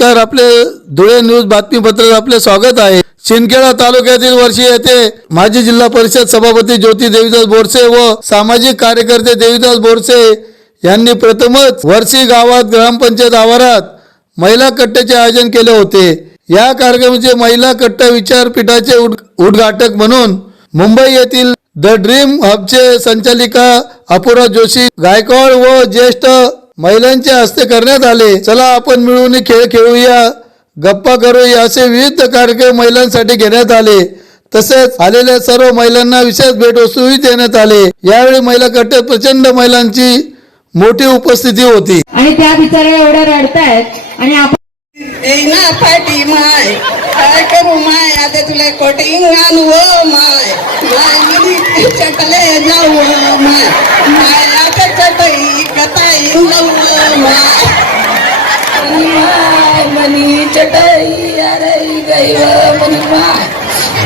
नमस्कार, आपले धुळे न्यूज बातमीपत्रात आपले स्वागत आहे। शिंदखेडा तालुक्यातील वर्षी येथे माजी जिल्हा परिषद सभापती ज्योती देवीदास बोरसे व सामाजिक कार्यकर्ते देवीदास बोरसे यांनी प्रथमच वर्षी गावात ग्रामपंचायत आवारात महिला कट्ट्याचे आयोजन केले होते। या कार्यक्रमाचे महिला कट्टा विचारपीठाचे उद्घाटक म्हणून मुंबई येथील द ड्रीम हबचे संचालिका अपूर्वा जोशी गायकवाड व ज्येष्ठ महिलांच्या हस्ते करण्यात आले। चला आपण मिळून खेळ खेळूया, गप्पा करूया असे विविध कार्यक्रम महिलांसाठी घेण्यात आले। तसेच आलेल्या सर्व महिलांना विशेष भेटवस्तूही देण्यात आले। यावेळी महिला कट्ट्यात प्रचंड महिलांची मोठी उपस्थिती होती। आणि त्या बिचाऱ्या एवढ्या रडतायत आणि आपण ना पाठी माय काय करू माय, आता तुला कोटिंग आणू माय, माय चटले जाऊ माय, माय आता चटई कताई जाऊ माय, मनी चटई अरे गई मनी माय,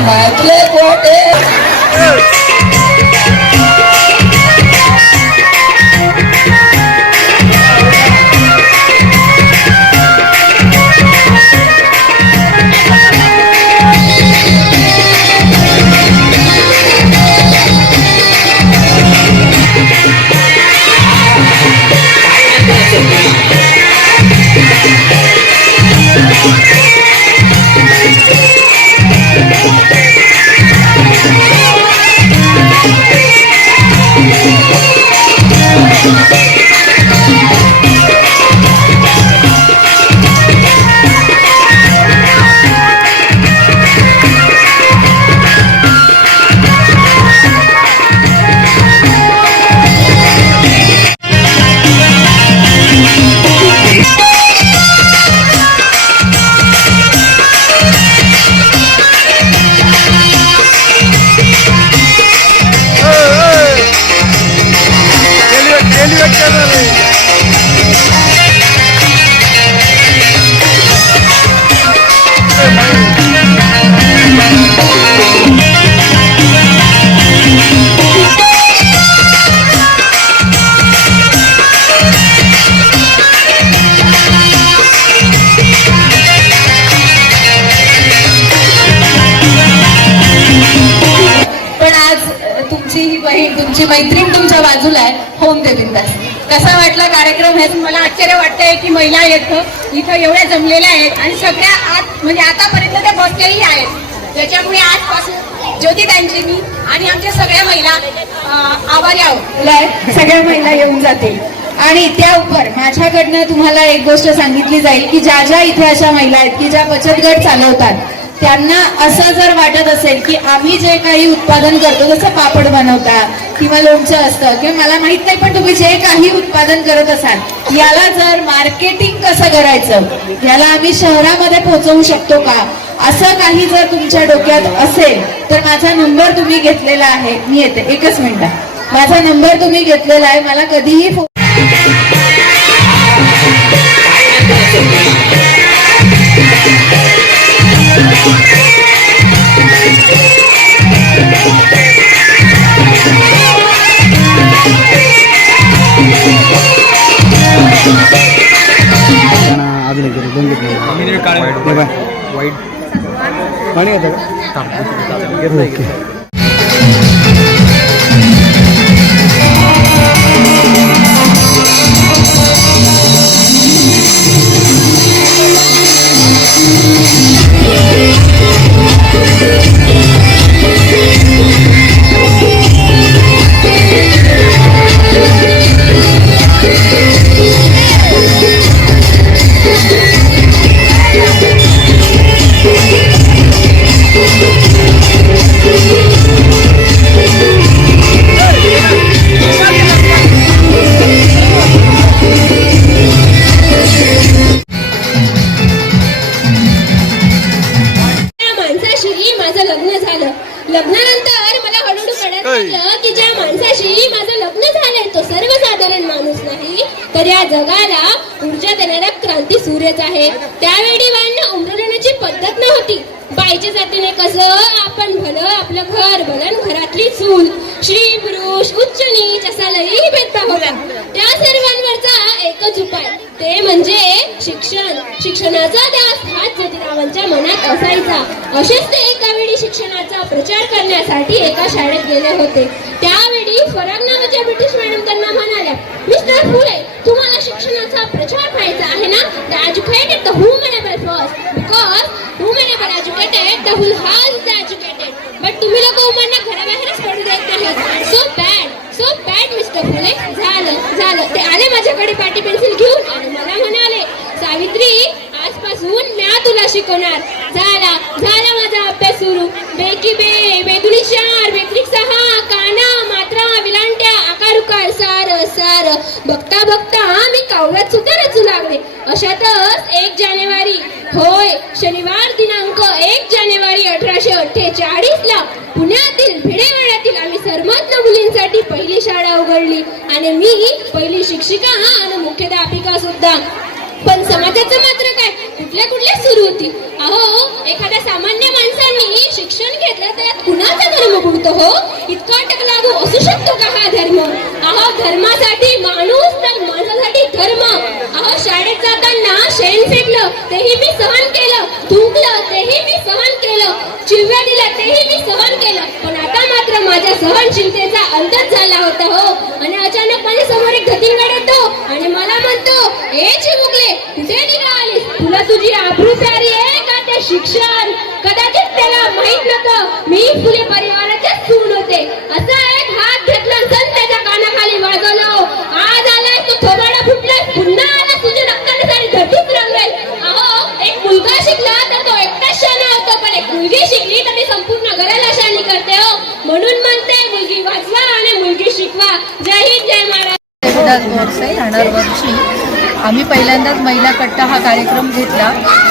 माय तुले कोटे तुमची मैत्रीण तुमच्या बाजूला आहे, होम दे बिंदास। कसा वाटला कार्यक्रम हे? मला आश्चर्य वाटतंय की महिला इथं एवढ्या जमलेल्या आहेत आणि सगळ्या आत म्हणजे आतापर्यंत त्या बसलेही आहेत, त्याच्यामुळे आजपासून ज्योती त्यांची मी आणि आमच्या सगळ्या महिला आभारी आहोत। सगळ्या महिला येऊन जातील आणि त्या उपर माझ्याकडनं तुम्हाला एक गोष्ट सांगितली जाईल की ज्या ज्या इथे अशा महिला आहेत की ज्या बचत गट चालवतात, त्यांना असं जर वाटत असेल की आम्ही जे काही उत्पादन करतो, जसं पापड बनवता किंवा लोणचं असतं किंवा मला माहित नाही, पण तुम्ही जे काही उत्पादन करत असाल याला जर मार्केटिंग कसं करायचं, याला आम्ही शहरामध्ये पोहोचवू शकतो का, असं काही जर तुमच्या डोक्यात असेल तर माझा नंबर तुम्ही घेतलेला आहे। मी येते एकच मिनिटात, माझा नंबर तुम्ही घेतलेला आहे, मला कधीही लग्नानंतर मला हळूहळू कळायला लागलं की ज्या माणसाशी माझं लग्न झालंय तो सर्वसाधारण माणूस नाही, तर या जगाला ऊर्जा देणारा क्रांती सूर्यच आहे। त्यावेळी बायांना उमरवण्याची पद्धत नव्हती, आईच्या जातीने कसं आपण भलं आपलं घर भलं घरातली चूल श्री पुरुष उच्च नीच असा लई भेदभाव होता. त्या सर्वांवरचा एकच उपाय ते म्हणजे शिक्षण. शिक्षणाचा ध्यास हाच ज्योतिरावांच्या मनात असायचा. असेच ते एका वेळी शिक्षणाचा प्रचार करण्यासाठी एका शाळेत गेले होते. त्यावेळी फराग नावाच्या ब्रिटिश मॅडम त्यांना म्हणाल्या, मिस्टर फुले, तुम्हाला शिक्षणाचा प्रचार करायचा आहे ना? The educated the humble first, because humble educated the whole has the educated. But तुम्ही लोक उमरना घराबाहेरच पडू देत नाही. सो बॅड मिस्टर फुले. झालं ते आले माझ्याकडे पाटी पेन्सिल घेऊन आणि मला म्हणाले, सावित्री, आजपासून म्या तुला शिकवणार. झाला माझा अभ्यास सुरू. बेकी बे, बेदुनी 4, बेत्रिक 6, काना, मात्रा, विलांट्या, आकार उकार, सार. बघता मी कावळ्यात सुद्धा रचू लागले. अशातच 1 जानेवारी, होय शनिवार दिनांक 1 जानेवारी 1848 ला पुण्यातील भिडेवाड्यातील आम्ही सर्वज्ञ मुलींसाठी पहिली शाळा उघडली आणि मी पहिली शिक्षिका आणि मुख्याध्यापिका सुद्धा. पण समाजाचं मात्र काय, कुठल्या सुरू होती. अहो, एखाद्या सामान्य माणसांनी शिक्षण घेतलं तर यात कुणाचा धर्म बुडतो हो? इतका अटक लागू असू शकतो का हा धर्म? अहो, धर्मासाठी माणूस तर माणसासाठी धर्म. अहो, शाळेत जाताना शेण फेकलं तेही मी सहन केलं, थुंकलं तेही मी सहन केलं, चिवव्या दिल्या तेही मी सहन केलं. पण आता मात्र माझ्या सहनशीलतेचा अंतच झाला होता हो. आणि अचानक माझ्या समोर एक धतिंगड येतो आणि मला म्हणतो, ए चिमुकले, कुठे निघाली? तुला तुझी आबरू प्यारी आहे का ते शिक्षण? कदाचित त्याला माहित नव्हतं मी फुले परिवाराचे सून होते. असा एक हात घेतला सण त्याच्या कानाखाली वाजवलं. आज आलाय तू थोबाडा फुटलाय, पुन्हा आला तुझ्या रक्ताने सारी धरतीच रंगवेल. अहो, एक मुलगा शिकला तर तो एकटाच शाणा होतो, पण एक मुलगी शिकली तर ती संपूर्ण घराला शाणी करते हो. म्हणून म्हणते, मुलगी वाचवा आणि मुलगी शिकवा. जय हिंद, जय महाराज. देविदास बोरसे, राहणार वर्षी. आम्ही पहिल्यांदाच महिला कट्टा हा कार्यक्रम घेतला.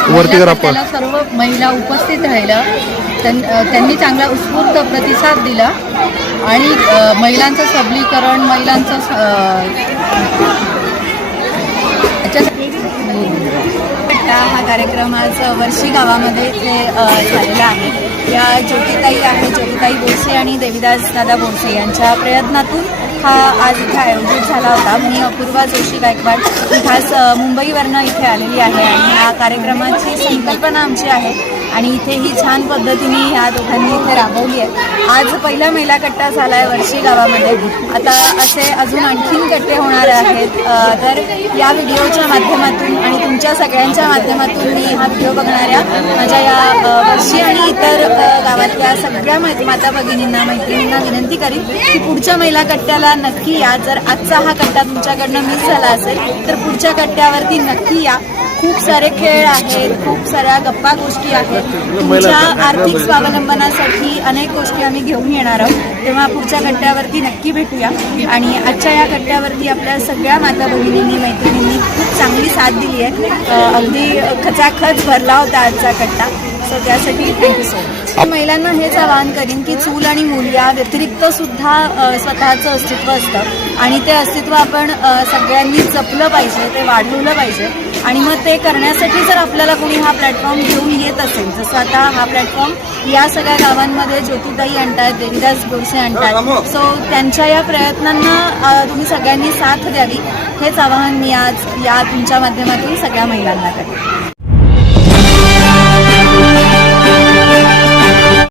महिला कट्ट्याला सर्व महिला उपस्थित राहिल्या. त्यांनी चांगला उत्स्फूर्त प्रतिसाद दिला आणि महिलांचं सबलीकरण, महिलांचं कट्टा हा कार्यक्रम आज वर्षी गावामध्ये इथे झालेला आहे. या ज्योतिताई बोरसे आणि देविदास दादा बोरसे यांच्या प्रयत्नातून हा आज इथे आयोजित झाला होता. मी अपूर्वा जोशी गायकवाड खास मुंबईवरनं इथे आलेली आहे आणि या कार्यक्रमाची संकल्पना आमची आहे आणि इथे ही छान पद्धतीने ह्या दोघांनी इथे राबवली आहे. आज पहिला महिला कट्टा झाला आहे वर्षी गावामध्ये. आता असे अजून आणखीन कट्टे होणार आहेत. तर या व्हिडिओच्या माध्यमातून आणि तुमच्या सगळ्यांच्या माध्यमातून मी हा व्हिडिओ बघणाऱ्या माझ्या या वर्षी आणि इतर गावातल्या सगळ्या माता भगिनींना, मैत्रिणींना विनंती करीन की पुढच्या महिला कट्ट्याला नक्की या. जर आजचा हा कट्टा तुमच्याकडनं मिस झाला असेल तर पुढच्या कट्ट्यावरती नक्की या. खूप सारे खेळ आहेत, खूप साऱ्या गप्पा गोष्टी आहेत. तुमच्या आर्थिक स्वावलंबनासाठी अनेक गोष्टी आम्ही घेऊन येणार आहोत. तेव्हा पुढच्या कट्ट्यावरती नक्की भेटूया. आणि आजच्या या कट्ट्यावरती आपल्या सगळ्या माता भगिनींनी, मैत्रिणींनी खूप चांगली साथ दिली आहे. अगदी खचाखच भरला होता आजचा कट्टा. सो त्यासाठी थँक्यू सो मच. महिलांना हेच आवाहन करीन की चूल आणि मूल या व्यतिरिक्त सुद्धा स्वतःचं अस्तित्व असतं आणि ते अस्तित्व आपण सगळ्यांनी जपलं पाहिजे, ते वाढवलं पाहिजे. आणि मग ते करण्यासाठी जर आपल्याला कोणी हा प्लॅटफॉर्म घेऊन येत असेल, जसं आता हा प्लॅटफॉर्म या सगळ्या गावांमध्ये ज्योतिताई आणतात, देविदास बोरसे आणतात, सो त्यांच्या या प्रयत्नांना तुम्ही सगळ्यांनी साथ द्यावी हेच आवाहन मी आज या तुमच्या माध्यमातून सगळ्या महिलांना करेन.